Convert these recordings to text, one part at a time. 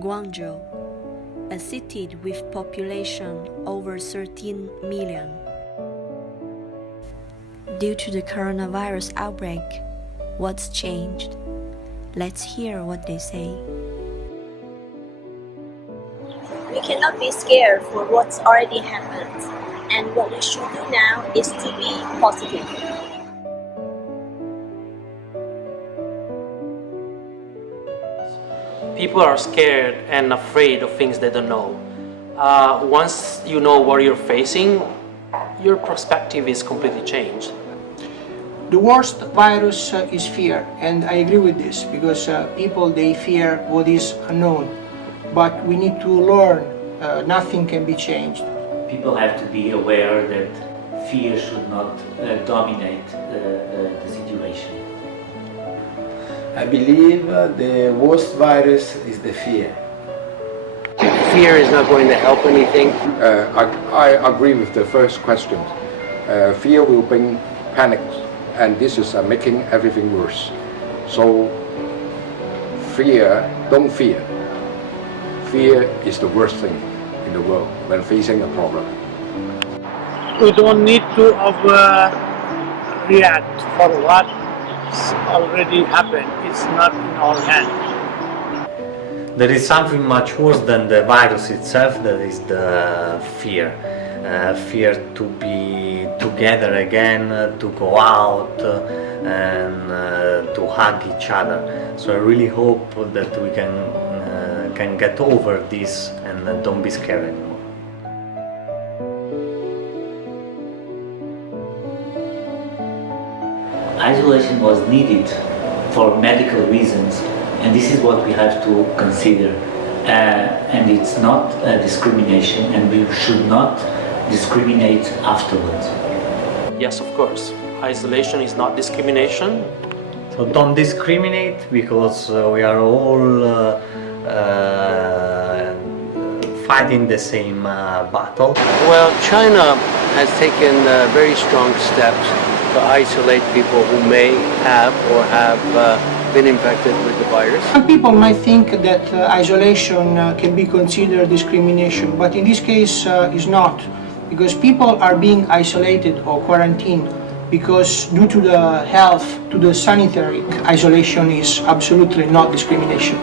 Guangzhou, a city with population over 13 million. Due to the coronavirus outbreak, what's changed? Let's hear what they say. We cannot be scared for what's already happened, and what we should do now is to be positive. People are scared and afraid of things they don't know. Once you know what you're facing, your perspective is completely changed. The worst virus is fear, and I agree with this because people, they fear what is unknown. But we need to learn, nothing can be changed. People have to be aware that fear should not dominate the situation. I believe the worst virus is the fear. Fear is not going to help anything. I agree with the first question. Fear will bring panic, and this is making everything worse. So don't fear. Fear is the worst thing in the world when facing a problem. We don't need to overreact for what's already happened. It's not in our hand. There is something much worse than the virus itself, that is the fear. Fear to be together again, to go out and to hug each other. So I really hope that we can get over this and don't be scared anymore. Isolation was needed for medical reasons, and this is what we have to consider. And it's not discrimination, and we should not discriminate afterwards. Yes, of course. Isolation is not discrimination. So don't discriminate, because we are all fighting the same battle. Well, China has taken very strong steps to isolate people who may have or have been infected with the virus. Some people might think that isolation can be considered discrimination, but in this case is not, because people are being isolated or quarantined because due to the health, to the sanitary, isolation is absolutely not discrimination.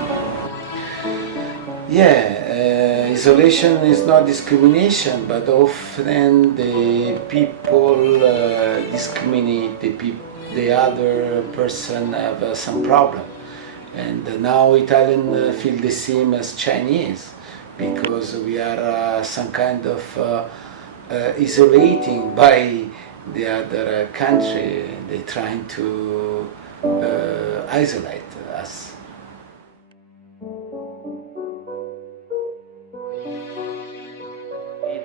Yeah, isolation is not discrimination, but often the people discriminate the other person have some problem. And now Italians feel the same as Chinese, because we are some kind of isolating by the other country. They're trying to isolate us.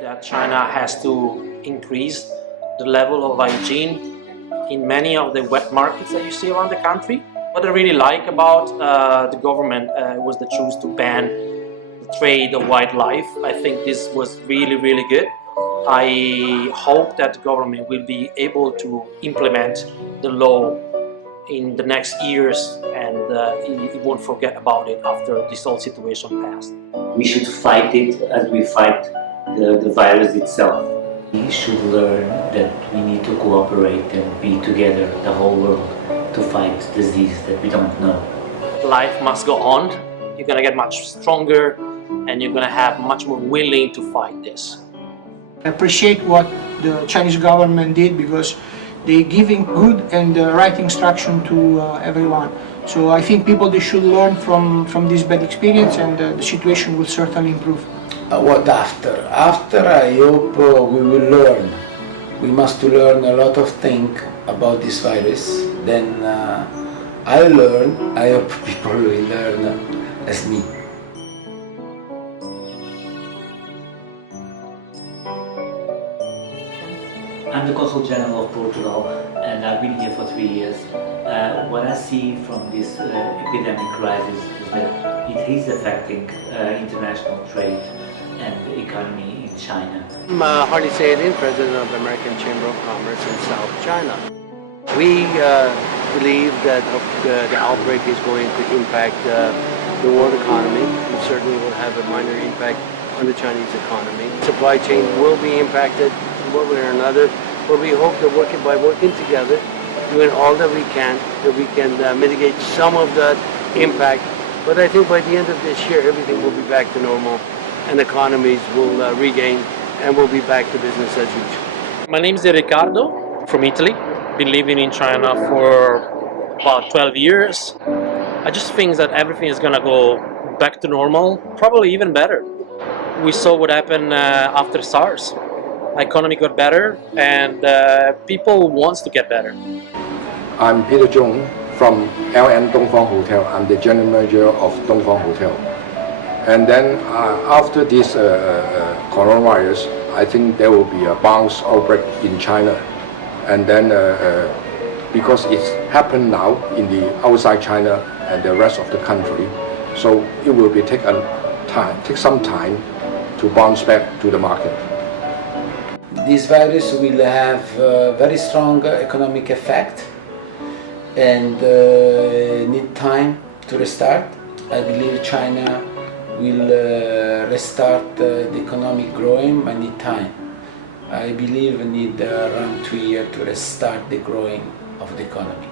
That China has to increase the level of hygiene in many of the wet markets that you see around the country. What I really like about the government was the choice to ban the trade of wildlife. I think this was really, really good. I hope that the government will be able to implement the law in the next years, and it won't forget about it after this whole situation passed. We should fight it as we fight the virus itself. We should learn that we need to cooperate and be together, the whole world, to fight disease that we don't know. Life must go on. You're gonna get much stronger, and you're gonna have much more willing to fight this. I appreciate what the Chinese government did, because they're giving good and right instruction to everyone. So I think people, they should learn from this bad experience, and the situation will certainly improve. What after? After, I hope we will learn. We must learn a lot of things about this virus. Then I learn. I hope people will learn as me. I'm the Consul General of Portugal, and I've been here for 3 years. What I see from this epidemic crisis is that it is affecting international trade and the economy in China. I'm Harley Sayedin, President of the American Chamber of Commerce in South China. We believe that the outbreak is going to impact the world economy. It certainly will have a minor impact on the Chinese economy. Supply chain will be impacted one way or another, but we hope that by working together, doing all that we can mitigate some of that impact. But I think by the end of this year, everything will be back to normal, and economies will regain, and we'll be back to business as usual. My name is Riccardo from Italy. Been living in China for about 12 years. I just think that everything is gonna go back to normal, probably even better. We saw what happened after SARS. Economy got better, and people wants to get better. I'm Peter Zhong from LN Dongfang Hotel. I'm the general manager of Dongfang Hotel. And then after this coronavirus, I think there will be a bounce outbreak in China. And then because it's happened now in the outside China and the rest of the country, so it will be take some time to bounce back to the market. This virus will have a very strong economic effect and need time to restart. I believe China will restart the economic growing, but need time. I believe we need around 2 years to restart the growing of the economy.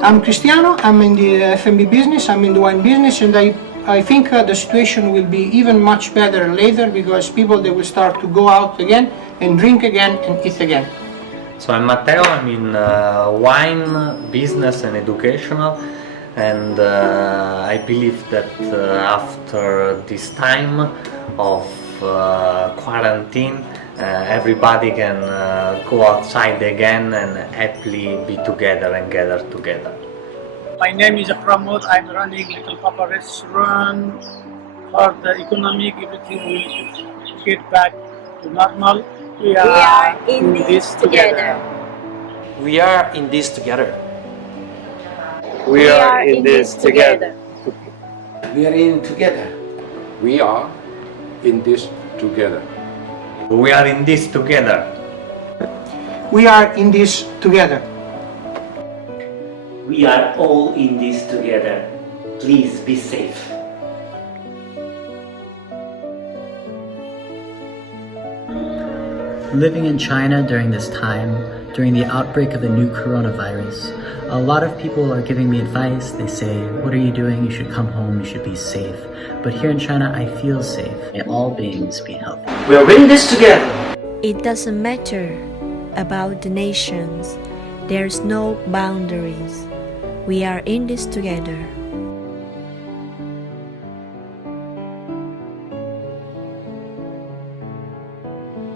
I'm Cristiano, I'm in the F&B business, I'm in the wine business, and I think the situation will be even much better later because people, they will start to go out again and drink again and eat again. So I'm Matteo, I'm in wine, business and educational, and I believe that after this time of quarantine, everybody can go outside again and happily be together and gather together. My name is Pramod. I'm running Little Papa restaurant. For the economic, everything will get back to normal. We are in this together. We are in this together. We are in this together. We are in together. We are in this together. We are in this together. We are in this together. We are all in this together. Please be safe. Living in China during this time, during the outbreak of the new coronavirus, a lot of people are giving me advice. They say, what are you doing? You should come home, you should be safe. But here in China, I feel safe. May all beings be healthy. We are in this together. It doesn't matter about the nations. There's no boundaries. We are in this together.